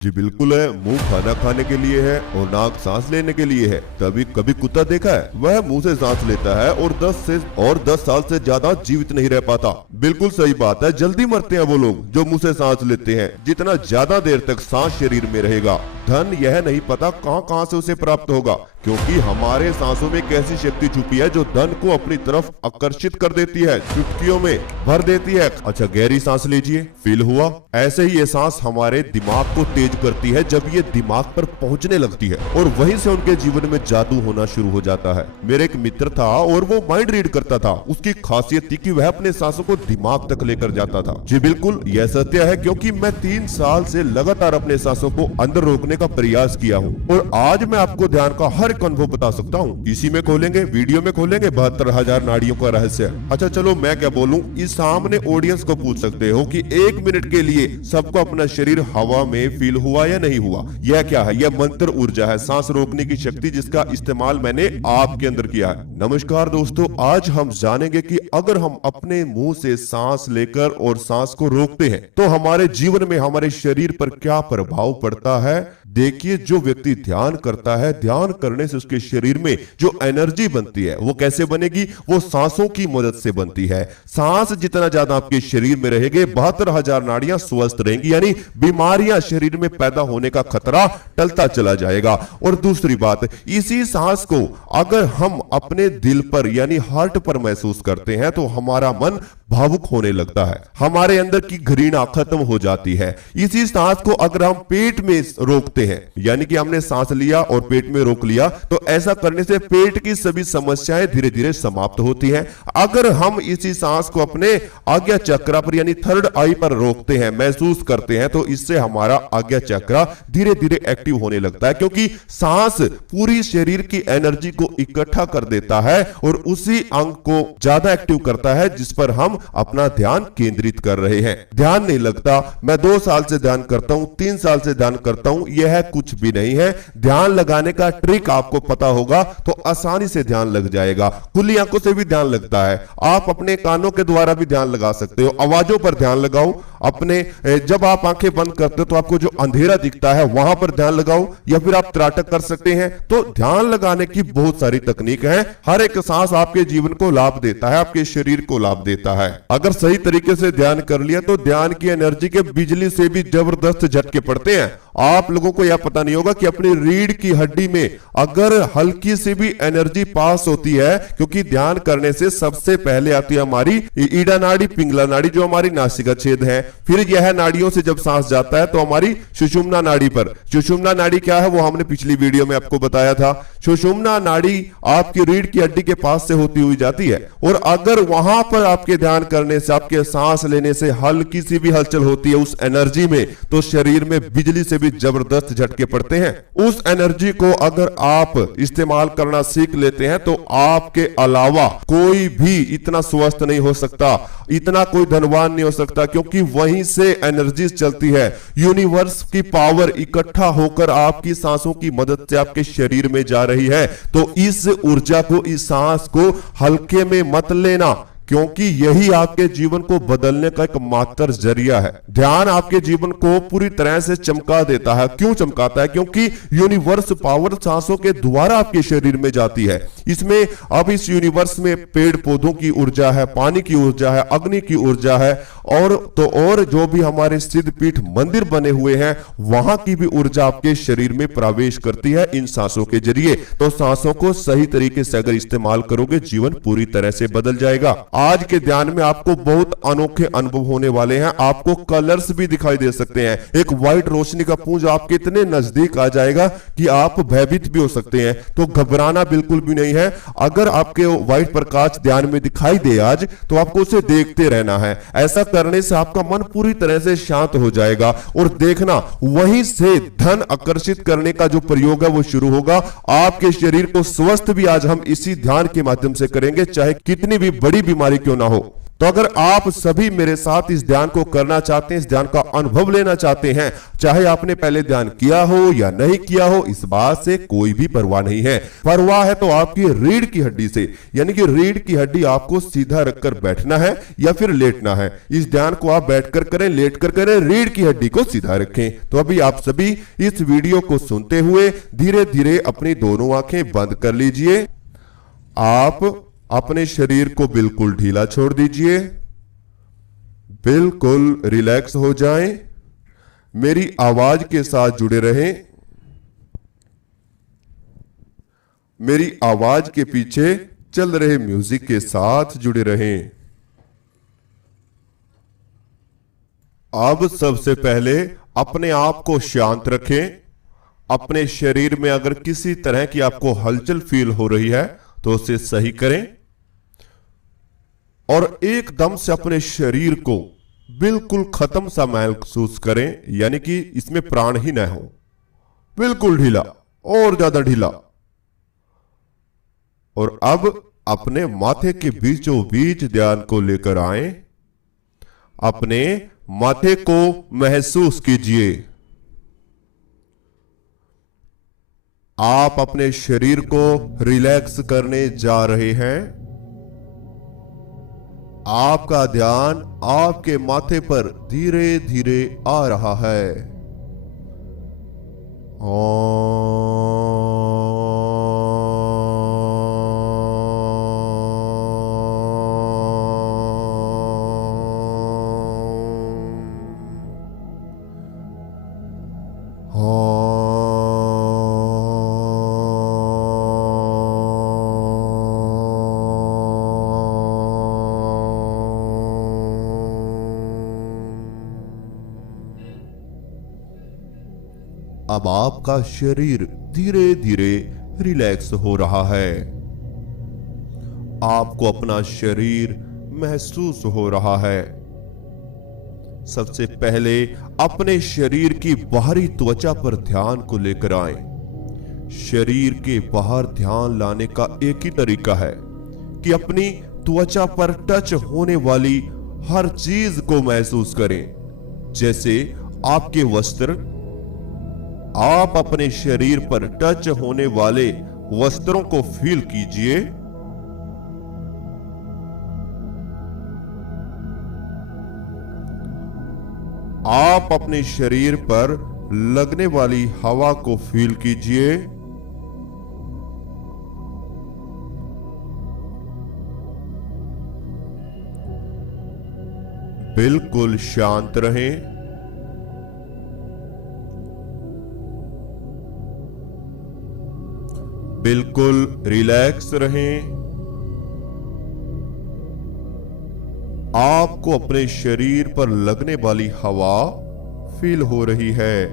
जी बिल्कुल है। मुंह खाना खाने के लिए है और नाक सांस लेने के लिए है। तभी कभी कुत्ता देखा है? वह मुंह से सांस लेता है और 10 साल से ज्यादा जीवित नहीं रह पाता। बिल्कुल सही बात है, जल्दी मरते हैं वो लोग जो मुंह से सांस लेते हैं। जितना ज्यादा देर तक सांस शरीर में रहेगा, धन यह नहीं पता कहां कहां से उसे प्राप्त होगा, क्योंकि हमारे सांसों में एक ऐसी शक्ति छुपी है जो धन को अपनी तरफ आकर्षित कर देती है, चुटकियों में भर देती है। अच्छा, गहरी सांस लीजिए, फील हुआ? ऐसे ही ये सांस हमारे दिमाग को तेज करती है जब ये दिमाग पर पहुंचने लगती है, और वहीं से उनके जीवन में जादू होना शुरू हो जाता है। मेरे एक मित्र था और वो माइंड रीड करता था। उसकी खासियत थी कि वह अपने सांसों को दिमाग तक लेकर जाता था। जी बिल्कुल, यह सत्य है, क्योंकि मैं 3 साल से लगातार अपने सांसों को अंदर रोकने का प्रयास किया हूँ, और आज मैं आपको ध्यान का हर एक अनुभव बता सकता हूँ। इसी में खोलेंगे, वीडियो में खोलेंगे 72,000 नाड़ियों का रहस्य। अच्छा चलो, मैं क्या बोलूं, इस सामने ऑडियंस को पूछ सकते हो कि 1 मिनट के लिए सबको अपना शरीर हवा में फील हुआ या नहीं हुआ? यह क्या है? यह मंत्र ऊर्जा है, सांस रोकने की शक्ति, जिसका इस्तेमाल मैंने आपके अंदर किया है। नमस्कार दोस्तों, आज हम जानेंगे कि अगर हम अपने मुंह से सांस लेकर और सांस को रोकते हैं तो हमारे जीवन में, हमारे शरीर पर क्या प्रभाव पड़ता है। देखिए, जो व्यक्ति ध्यान करता है, ध्यान करने से उसके शरीर में जो एनर्जी बनती है वो कैसे बनेगी? वो सांसों की मदद से बनती है। सांस जितना ज्यादा आपके शरीर में रहेंगे, 72,000 नाड़ियां स्वस्थ रहेंगी, यानी बीमारियां शरीर में पैदा होने का खतरा टलता चला जाएगा। और दूसरी बात, इसी सांस को अगर हम अपने दिल पर यानी हार्ट पर महसूस करते हैं तो हमारा मन भावुक होने लगता है, हमारे अंदर की घृणा खत्म हो जाती है। इसी सांस को अगर हम पेट में रोकते हैं, यानी कि हमने सांस लिया और पेट में रोक लिया, तो ऐसा करने से पेट की सभी समस्याएं धीरे धीरे समाप्त होती हैं। अगर हम इसी सांस को अपने आज्ञा चक्र पर यानी थर्ड आई पर रोकते हैं, महसूस करते हैं, तो इससे हमारा आज्ञा चक्र धीरे धीरे एक्टिव होने लगता है, क्योंकि सांस पूरी शरीर की एनर्जी को इकट्ठा कर देता है और उसी अंग को ज्यादा एक्टिव करता है जिस पर हम अपना ध्यान केंद्रित कर रहे हैं। ध्यान नहीं लगता। मैं 2 साल से ध्यान करता हूं, 3 साल से ध्यान करता हूं, यह कुछ भी नहीं है। ध्यान लगाने का ट्रिक आपको पता होगा तो आसानी से ध्यान लग जाएगा। खुली आंखों से भी ध्यान लगता है, आप अपने कानों के द्वारा भी ध्यान लगा सकते हो। आवाजों पर ध्यान लगाओ अपने, जब आप आंखें बंद करते हो तो आपको जो अंधेरा दिखता है वहां पर ध्यान लगाओ, या फिर आप त्राटक कर सकते हैं। तो ध्यान लगाने की बहुत सारी तकनीक है। हर एक सांस आपके जीवन को लाभ देता है, आपके शरीर को लाभ देता है। अगर सही तरीके से ध्यान कर लिया तो ध्यान की एनर्जी के बिजली से भी जबरदस्त झटके पड़ते हैं। आप लोगों को यह पता नहीं होगा कि अपनी रीढ़ की हड्डी में अगर हल्की सी भी एनर्जी पास होती है, क्योंकि ध्यान करने से सबसे पहले आती है हमारी ईड़ा नाड़ी, पिंगला नाड़ी, जो हमारी नासिका छेद है। फिर यह नाड़ियों से जब सांस जाता है तो हमारी सुषुम्ना नाड़ी पर। सुषुम्ना नाड़ी क्या है वो हमने पिछली वीडियो में आपको बताया था। सुषुम्ना नाड़ी आपकी रीढ़ की हड्डी के पास से होती हुई जाती है, और अगर वहां पर आपके ध्यान करने से, आपके सांस लेने से हल्की सी भी हलचल होती है उस एनर्जी में, तो शरीर में बिजली से भी जबरदस्त झटके पड़ते हैं। उस एनर्जी को अगर आप इस्तेमाल करना सीख लेते हैं तो आपके अलावा कोई भी इतना स्वस्थ नहीं हो सकता, इतना कोई धनवान नहीं हो सकता, क्योंकि वहीं से एनर्जी चलती है। यूनिवर्स की पावर इकट्ठा होकर आपकी सांसों की मदद से आपके शरीर में जा रही है। तो इस ऊर्जा को, इस सांस को हल्के में मत लेना, क्योंकि यही आपके जीवन को बदलने का एक मात्र जरिया है। ध्यान आपके जीवन को पूरी तरह से चमका देता है। क्यों चमकाता है? क्योंकि यूनिवर्स पावर सांसों के द्वारा आपके शरीर में जाती है। इसमें अब इस यूनिवर्स में पेड़ पौधों की ऊर्जा है, पानी की ऊर्जा है, अग्नि की ऊर्जा है, और जो भी हमारे सिद्ध पीठ मंदिर बने हुए हैं वहां की भी ऊर्जा आपके शरीर में प्रवेश करती है इन सांसों के जरिए। तो सांसों को सही तरीके से अगर इस्तेमाल करोगे, जीवन पूरी तरह से बदल जाएगा। आज के ध्यान में आपको बहुत अनोखे अनुभव होने वाले हैं। आपको कलर्स भी दिखाई दे सकते हैं। एक व्हाइट रोशनी का पुंज आपके इतने नजदीक आ जाएगा कि आप भयभीत भी हो सकते हैं। तो घबराना बिल्कुल भी नहीं है। अगर आपके व्हाइट प्रकाश ध्यान में दिखाई दे आज, तो आपको उसे देखते रहना है। ऐसा करने से आपका मन पूरी तरह से शांत हो जाएगा, और देखना वहीं से धन आकर्षित करने का जो प्रयोग है वो शुरू होगा। आपके शरीर को स्वस्थ भी आज हम इसी ध्यान के माध्यम से करेंगे, चाहे कितनी भी बड़ी बीमारी क्यों ना हो। तो अगर आप सभी मेरे साथ इस ध्यान को करना चाहते हैं, इस ध्यान का अनुभव लेना चाहते हैं, चाहे आपने पहले ध्यान किया हो या नहीं किया हो, इस बात से कोई भी परवाह नहीं है। परवाह है तो आपकी रीढ़ की हड्डी से, यानी कि रीढ़ की हड्डी आपको सीधा रखकर बैठना है या फिर लेटना है। इस ध्यान को आप बैठकर करें, लेटकर करें, रीढ़ की हड्डी को सीधा रखें। तो अभी आप सभी इस वीडियो को सुनते हुए धीरे धीरे अपनी दोनों आंखें बंद कर लीजिए। आप अपने शरीर को बिल्कुल ढीला छोड़ दीजिए, बिल्कुल रिलैक्स हो जाएं। मेरी आवाज के साथ जुड़े रहें, मेरी आवाज के पीछे चल रहे म्यूजिक के साथ जुड़े रहें। अब सबसे पहले अपने आप को शांत रखें। अपने शरीर में अगर किसी तरह की आपको हलचल फील हो रही है तो उसे सही करें और एकदम से अपने शरीर को बिल्कुल खत्म सा महसूस करें, यानी कि इसमें प्राण ही न हो। बिल्कुल ढीला, और ज्यादा ढीला। और अब अपने माथे के बीचों बीच ध्यान को लेकर आए। अपने माथे को महसूस कीजिए। आप अपने शरीर को रिलैक्स करने जा रहे हैं। आपका ध्यान आपके माथे पर धीरे धीरे आ रहा है। अब आपका शरीर धीरे धीरे रिलैक्स हो रहा है। आपको अपना शरीर महसूस हो रहा है। सबसे पहले अपने शरीर की बाहरी त्वचा पर ध्यान को लेकर आएं। शरीर के बाहर ध्यान लाने का एक ही तरीका है कि अपनी त्वचा पर टच होने वाली हर चीज को महसूस करें। जैसे आपके वस्त्र, आप अपने शरीर पर टच होने वाले वस्त्रों को फील कीजिए। आप अपने शरीर पर लगने वाली हवा को फील कीजिए। बिल्कुल शांत रहें। बिल्कुल रिलैक्स रहें। आपको अपने शरीर पर लगने वाली हवा फील हो रही है।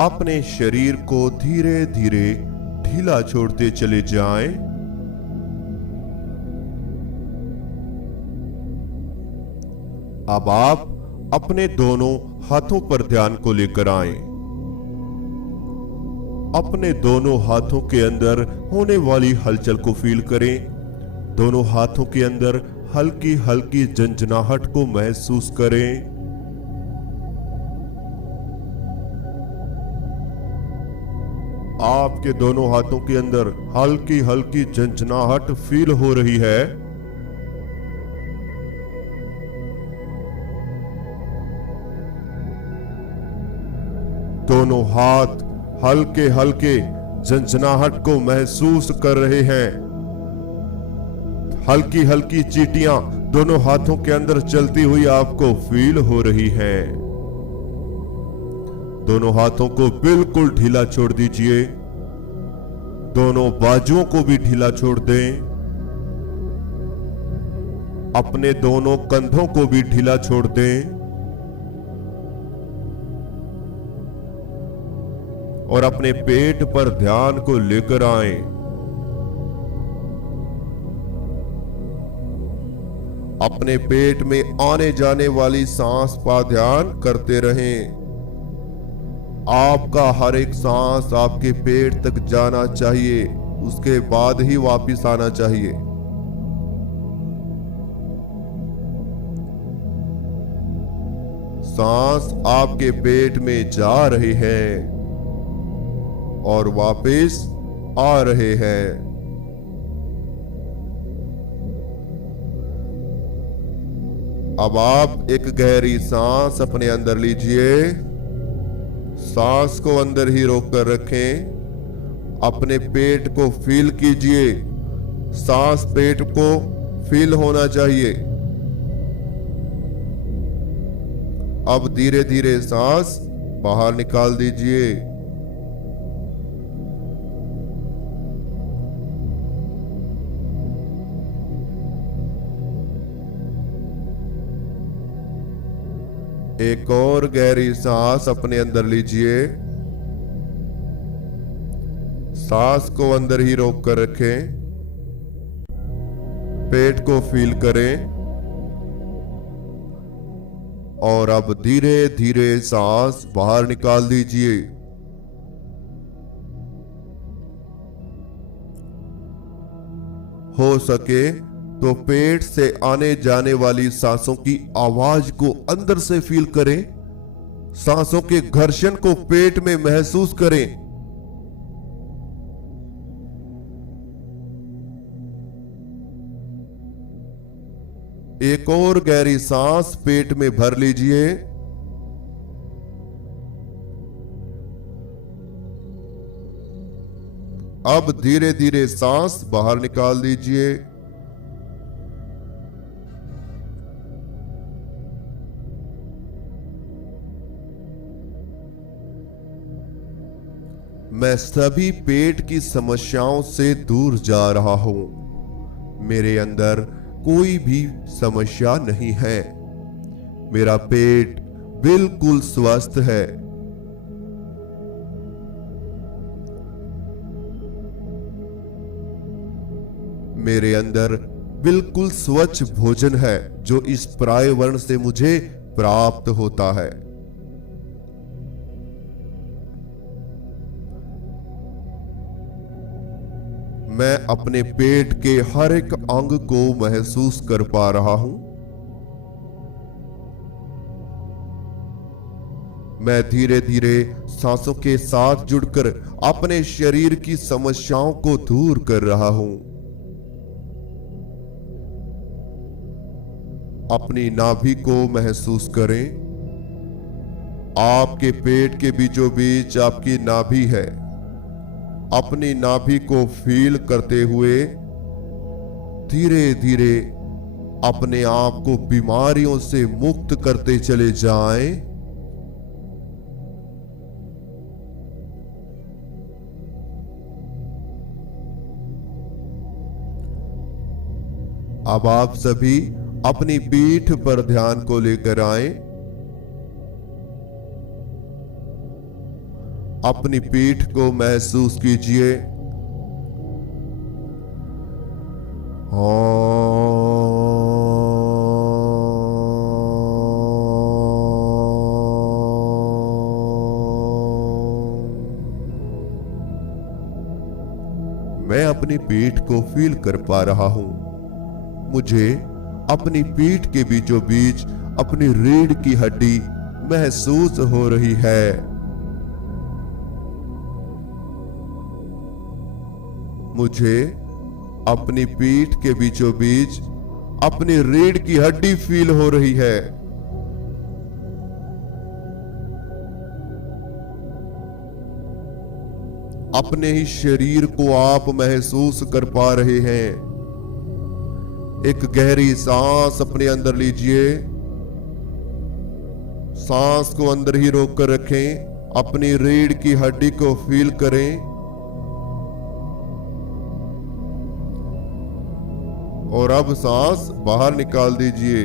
अपने शरीर को धीरे धीरे ढीला छोड़ते चले जाएं। अब आप अपने दोनों हाथों पर ध्यान को लेकर आएं। अपने दोनों हाथों के अंदर होने वाली हलचल को फील करें। दोनों हाथों के अंदर हल्की हल्की झंझनाहट को महसूस करें। आपके दोनों हाथों के अंदर हल्की हल्की झंझनाहट फील हो रही है। दोनों हाथ हल्के हल्के झंझनाहट को महसूस कर रहे हैं। हल्की हल्की चींटियां दोनों हाथों के अंदर चलती हुई आपको फील हो रही हैं। दोनों हाथों को बिल्कुल ढीला छोड़ दीजिए। दोनों बाजुओं को भी ढीला छोड़ दें। अपने दोनों कंधों को भी ढीला छोड़ दें और अपने पेट पर ध्यान को लेकर आएं। अपने पेट में आने जाने वाली सांस पर ध्यान करते रहें। आपका हर एक सांस आपके पेट तक जाना चाहिए, उसके बाद ही वापस आना चाहिए। सांस आपके पेट में जा रहे हैं और वापस आ रहे हैं। अब आप एक गहरी सांस अपने अंदर लीजिए। सांस को अंदर ही रोक कर रखें। अपने पेट को फील कीजिए। सांस पेट को फील होना चाहिए। अब धीरे धीरे सांस बाहर निकाल दीजिए। एक और गहरी सांस अपने अंदर लीजिए। सांस को अंदर ही रोक कर रखें। पेट को फील करें और अब धीरे धीरे सांस बाहर निकाल दीजिए। हो सके तो पेट से आने जाने वाली सांसों की आवाज को अंदर से फील करें। सांसों के घर्षण को पेट में महसूस करें। एक और गहरी सांस पेट में भर लीजिए। अब धीरे धीरे सांस बाहर निकाल दीजिए। मैं सभी पेट की समस्याओं से दूर जा रहा हूं। मेरे अंदर कोई भी समस्या नहीं है। मेरा पेट बिल्कुल स्वस्थ है। मेरे अंदर बिल्कुल स्वच्छ भोजन है जो इस पर्यावरण से मुझे प्राप्त होता है। मैं अपने पेट के हर एक अंग को महसूस कर पा रहा हूं। मैं धीरे धीरे सांसों के साथ जुड़कर अपने शरीर की समस्याओं को दूर कर रहा हूं। अपनी नाभि को महसूस करें। आपके पेट के बीचों बीच आपकी नाभि है। अपनी नाभि को फील करते हुए धीरे धीरे अपने आप को बीमारियों से मुक्त करते चले जाएं। अब आप सभी अपनी पीठ पर ध्यान को लेकर आएं। अपनी पीठ को महसूस कीजिए। मैं अपनी पीठ को फील कर पा रहा हूं। मुझे अपनी पीठ के बीचों बीच अपनी रीढ़ की हड्डी महसूस हो रही है। मुझे अपनी पीठ के बीचों बीच अपनी रीढ़ की हड्डी फील हो रही है। अपने ही शरीर को आप महसूस कर पा रहे हैं। एक गहरी सांस अपने अंदर लीजिए। सांस को अंदर ही रोक कर रखें। अपनी रीढ़ की हड्डी को फील करें और अब सांस बाहर निकाल दीजिए।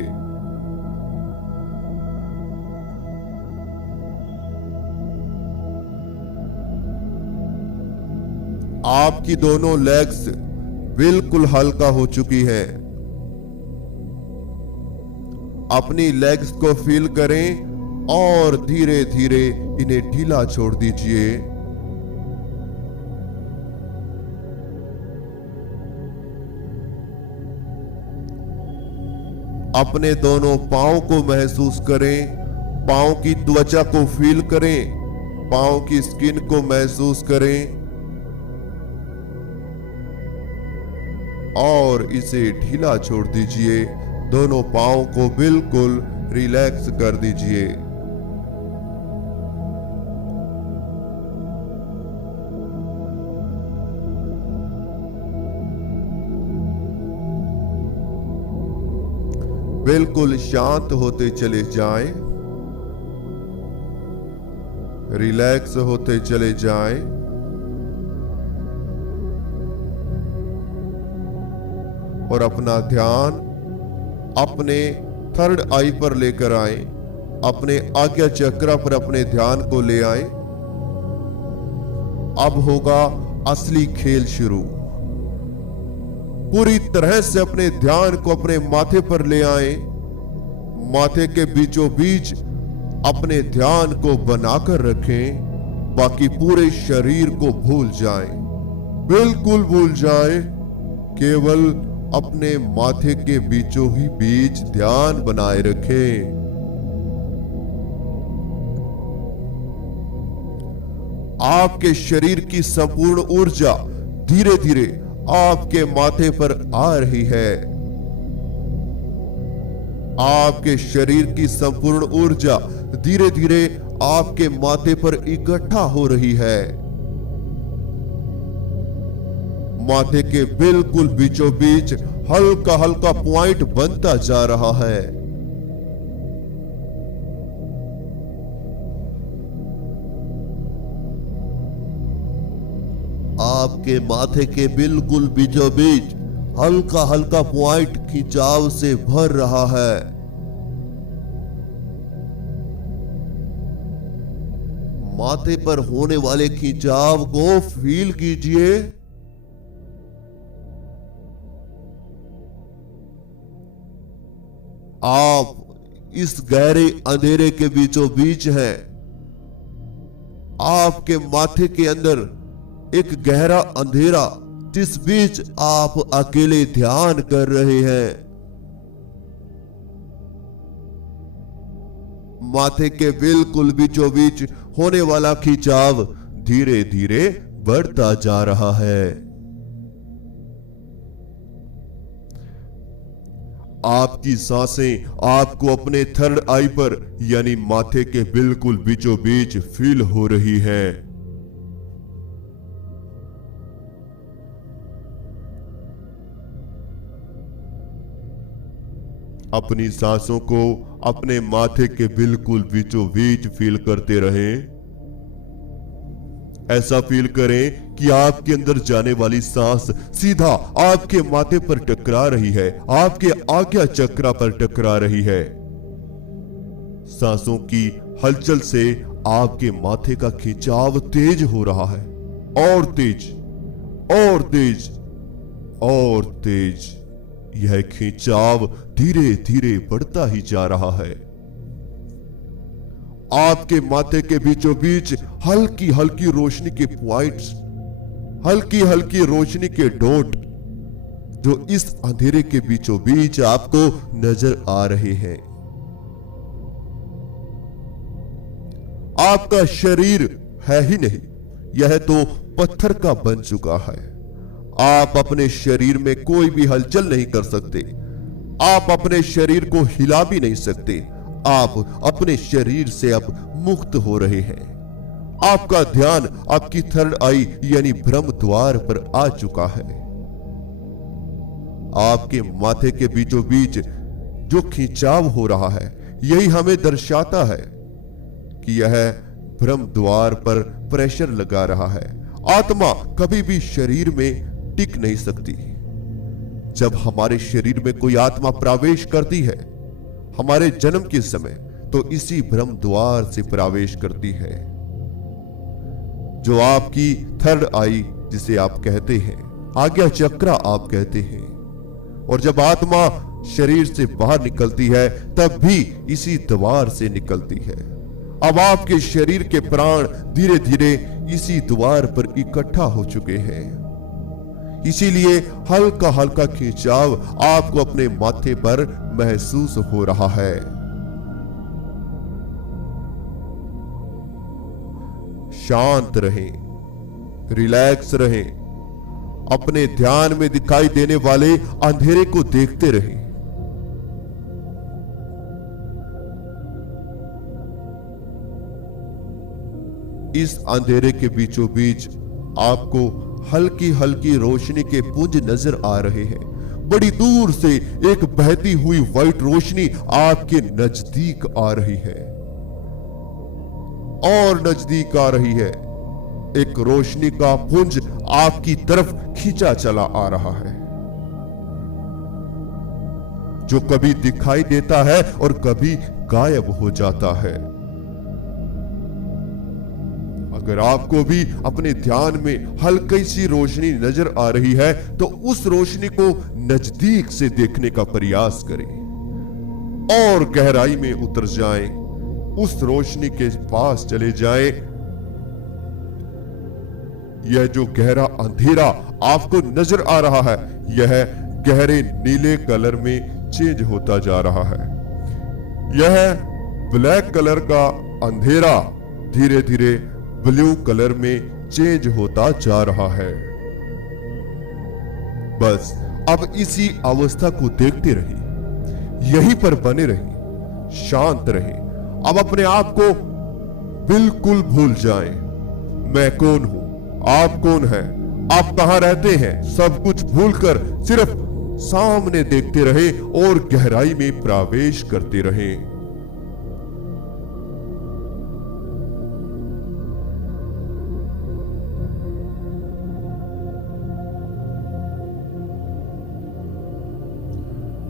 आपकी दोनों लेग्स बिल्कुल हल्का हो चुकी हैं। अपनी लेग्स को फील करें और धीरे धीरे इन्हें ढीला छोड़ दीजिए। अपने दोनों पांव को महसूस करें, पांव की त्वचा को फील करें, पांव की स्किन को महसूस करें और इसे ढीला छोड़ दीजिए। दोनों पांव को बिल्कुल रिलैक्स कर दीजिए। बिल्कुल शांत होते चले जाएं, रिलैक्स होते चले जाएं। और अपना ध्यान अपने थर्ड आई पर लेकर आए, अपने आज्ञा चक्र पर अपने ध्यान को ले आए। अब होगा असली खेल शुरू। पूरी तरह से अपने ध्यान को अपने माथे पर ले आए। माथे के बीचों बीच अपने ध्यान को बनाकर रखें। बाकी पूरे शरीर को भूल जाएं, बिल्कुल भूल जाएं। केवल अपने माथे के बीचों ही बीच ध्यान बनाए रखें। आपके शरीर की संपूर्ण ऊर्जा धीरे धीरे आपके माथे पर आ रही है। आपके शरीर की संपूर्ण ऊर्जा धीरे धीरे आपके माथे पर इकट्ठा हो रही है। माथे के बिल्कुल बीचों बीच हल्का हल्का पॉइंट बनता जा रहा है। आपके माथे के बिल्कुल बीचों बीच हल्का हल्का पॉइंट खिंचाव से भर रहा है। माथे पर होने वाले खिंचाव को फील कीजिए। आप इस गहरे अंधेरे के बीचों बीच हैं। आपके माथे के अंदर एक गहरा अंधेरा, जिस बीच आप अकेले ध्यान कर रहे हैं। माथे के बिल्कुल बीचों बीच होने वाला खिंचाव धीरे धीरे बढ़ता जा रहा है। आपकी सांसें आपको अपने थर्ड आई पर यानी माथे के बिल्कुल बीचों बीच फील हो रही है। अपनी सांसों को अपने माथे के बिल्कुल बीचों बीच फील करते रहें। ऐसा फील करें कि आपके अंदर जाने वाली सांस सीधा आपके माथे पर टकरा रही है, आपके आज्ञा चक्र पर टकरा रही है। सांसों की हलचल से आपके माथे का खिंचाव तेज हो रहा है, और तेज और तेज और तेज। यह खिंचाव धीरे धीरे बढ़ता ही जा रहा है। आपके माथे के बीचों बीच हल्की हल्की रोशनी के पॉइंट्स, हल्की हल्की रोशनी के डॉट जो इस अंधेरे के बीचों बीच आपको नजर आ रहे हैं। आपका शरीर है ही नहीं, यह तो पत्थर का बन चुका है। आप अपने शरीर में कोई भी हलचल नहीं कर सकते। आप अपने शरीर को हिला भी नहीं सकते। आप अपने शरीर से अब मुक्त हो रहे हैं। आपका ध्यान आपकी थर्ड आई यानी ब्रह्म द्वार पर आ चुका है। आपके माथे के बीचों बीच जो खिंचाव हो रहा है, यही हमें दर्शाता है कि यह ब्रह्म द्वार पर प्रेशर लगा रहा है। आत्मा कभी भी शरीर में टिक नहीं सकती। जब हमारे शरीर में कोई आत्मा प्रवेश करती है हमारे जन्म के समय, तो इसी ब्रह्म द्वार से प्रवेश करती है, जो आपकी थर्ड आई जिसे आप कहते हैं, आज्ञा चक्र आप कहते हैं। और जब आत्मा शरीर से बाहर निकलती है तब भी इसी द्वार से निकलती है। अब आपके शरीर के प्राण धीरे धीरे इसी द्वार पर इकट्ठा हो चुके हैं। इसीलिए हल्का हल्का खिंचाव आपको अपने माथे पर महसूस हो रहा है। शांत रहें, रिलैक्स रहें, अपने ध्यान में दिखाई देने वाले अंधेरे को देखते रहें। इस अंधेरे के बीचों बीच आपको हल्की हल्की रोशनी के पुंज नजर आ रहे हैं। बड़ी दूर से एक बहती हुई व्हाइट रोशनी आपके नजदीक आ रही है और नजदीक आ रही है। एक रोशनी का पुंज आपकी तरफ खींचा चला आ रहा है, जो कभी दिखाई देता है और कभी गायब हो जाता है। अगर आपको भी अपने ध्यान में हल्की सी रोशनी नजर आ रही है तो उस रोशनी को नजदीक से देखने का प्रयास करें और गहराई में उतर जाएं। उस रोशनी के पास चले जाएं। यह जो गहरा अंधेरा आपको नजर आ रहा है, यह गहरे नीले कलर में चेंज होता जा रहा है। यह ब्लैक कलर का अंधेरा धीरे धीरे ब्लू कलर में चेंज होता जा रहा है। बस अब इसी अवस्था को देखते रहिए, यहीं पर बने रहिए, शांत रहिए। अब अपने आप को बिल्कुल भूल जाएं। मैं कौन हूं, आप कौन हैं, आप कहां रहते हैं, सब कुछ भूलकर सिर्फ सामने देखते रहे और गहराई में प्रवेश करते रहे।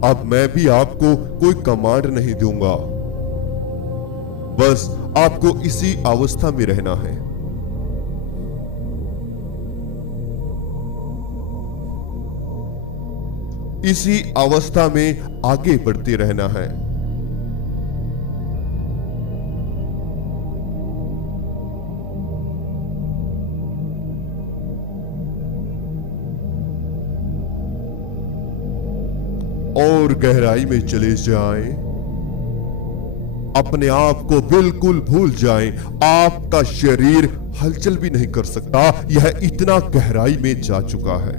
अब मैं भी आपको कोई कमांड नहीं दूंगा, बस आपको इसी अवस्था में रहना है। इसी अवस्था में आगे बढ़ते रहना है। और गहराई में चले जाएं, अपने आप को बिल्कुल भूल जाएं। आपका शरीर हलचल भी नहीं कर सकता, यह इतना गहराई में जा चुका है।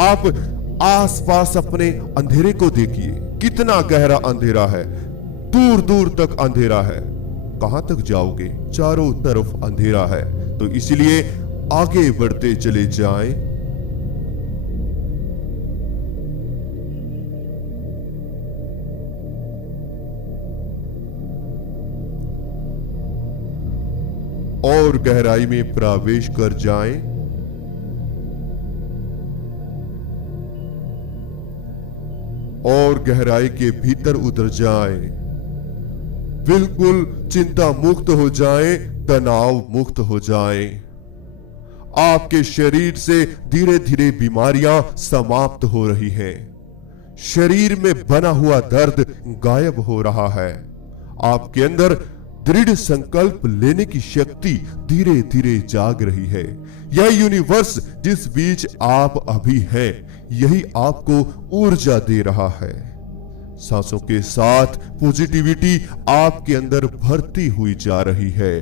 आप आसपास अपने अंधेरे को देखिए, कितना गहरा अंधेरा है, दूर दूर तक अंधेरा है। कहां तक जाओगे, चारों तरफ अंधेरा है। तो इसलिए आगे बढ़ते चले जाएं। और गहराई में प्रवेश कर जाएं। और गहराई के भीतर उतर जाएं। बिल्कुल चिंता मुक्त हो जाएं, तनाव मुक्त हो जाएं। आपके शरीर से धीरे धीरे बीमारियां समाप्त हो रही हैं। शरीर में बना हुआ दर्द गायब हो रहा है। आपके अंदर दृढ़ संकल्प लेने की शक्ति धीरे धीरे जाग रही है। यह यूनिवर्स जिस बीच आप अभी हैं, यही आपको ऊर्जा दे रहा है। सांसों के साथ पॉजिटिविटी आपके अंदर भरती हुई जा रही है।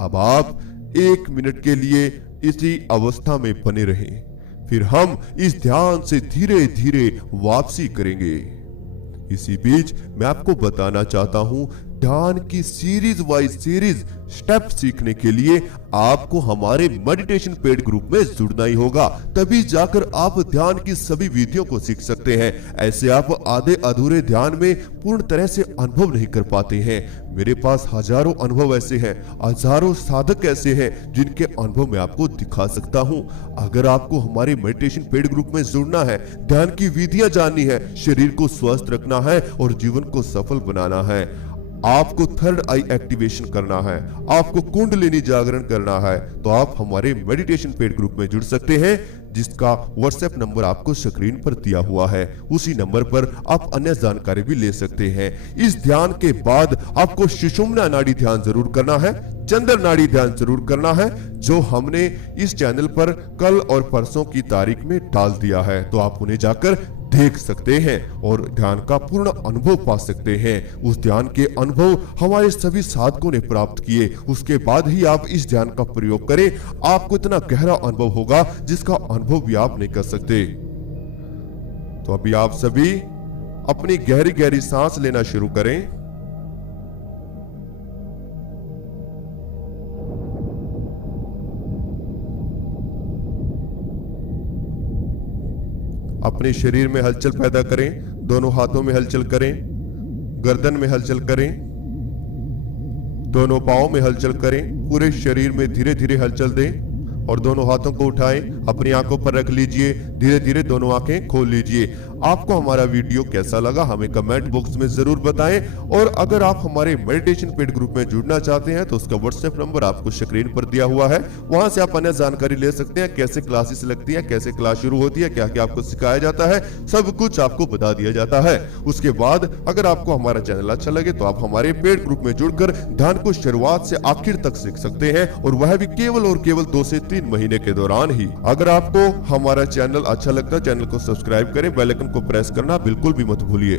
अब आप 1 मिनट के लिए इसी अवस्था में बने रहें, फिर हम इस ध्यान से धीरे धीरे वापसी करेंगे। इसी बीच मैं आपको बताना चाहता हूं, ध्यान की सीरीज वाइज सीरीज स्टेप सीखने के लिए आपको हमारे मेडिटेशन पेड ग्रुप में जुड़ना ही होगा, तभी जाकर आप ध्यान की सभी विधियों को सीख सकते हैं। ऐसे आप आधे अधूरे ध्यान में पूर्ण तरह से अनुभव नहीं कर पाते हैं। मेरे पास हजारों अनुभव ऐसे हैं, हजारों साधक ऐसे हैं जिनके अनुभव मैं आपको दिखा सकता हूं। अगर आपको हमारे मेडिटेशन पेड ग्रुप में जुड़ना है, ध्यान की विधियां जाननी है, शरीर को स्वस्थ रखना है और जीवन को सफल बनाना है, आपको थर्ड आई एक्टिवेशन करना है, आपको कुंडलिनी जागरण करना है, तो आप हमारे मेडिटेशन पेड ग्रुप में जुड़ सकते हैं, जिसका व्हाट्सएप नंबर आपको स्क्रीन पर दिया हुआ है। उसी नंबर पर आप अन्य जानकारी भी ले सकते हैं। इस ध्यान के बाद आपको सुषुम्ना नाड़ी ध्यान जरूर करना है, चंद्र नाड़ी ध्यान जरूर करना है, जो हमने इस चैनल पर कल और परसों की तारीख में डाल दिया है। तो आप उन्हें जाकर देख सकते हैं और ध्यान का पूर्ण अनुभव पा सकते हैं। उस ध्यान के अनुभव हमारे सभी साधकों ने प्राप्त किए, उसके बाद ही आप इस ध्यान का प्रयोग करें। आपको इतना गहरा अनुभव होगा जिसका अनुभव भी आप नहीं कर सकते। तो अभी आप सभी अपनी गहरी गहरी सांस लेना शुरू करें। अपने शरीर में हलचल पैदा करें, दोनों हाथों में हलचल करें, गर्दन में हलचल करें, दोनों पांवों में हलचल करें, पूरे शरीर में धीरे धीरे हलचल दें और दोनों हाथों को उठाएं, अपनी आंखों पर रख लीजिए, धीरे धीरे दोनों आंखें खोल लीजिए। आपको हमारा वीडियो कैसा लगा हमें कमेंट बॉक्स में जरूर बताएं और अगर आप हमारे मेडिटेशन पेड ग्रुप में जुड़ना चाहते हैं तो उसका व्हाट्सएप नंबर आपको स्क्रीन पर दिया हुआ है। वहां से आप अन्य जानकारी ले सकते हैं, कैसे क्लासेस लगती है, कैसे क्लास शुरू होती है, क्या क्या आपको सिखाया जाता है, सब कुछ आपको बता दिया जाता है। उसके बाद अगर आपको हमारा चैनल अच्छा लगे तो आप हमारे पेड ग्रुप में जुड़कर ध्यान को शुरुआत से आखिर तक सीख सकते हैं और वह भी केवल और केवल 2 से 3 महीने के दौरान ही। अगर आपको हमारा चैनल अच्छा लगता है, चैनल को सब्सक्राइब करें, बेल आइकन को प्रेस करना बिल्कुल भी मत भूलिए।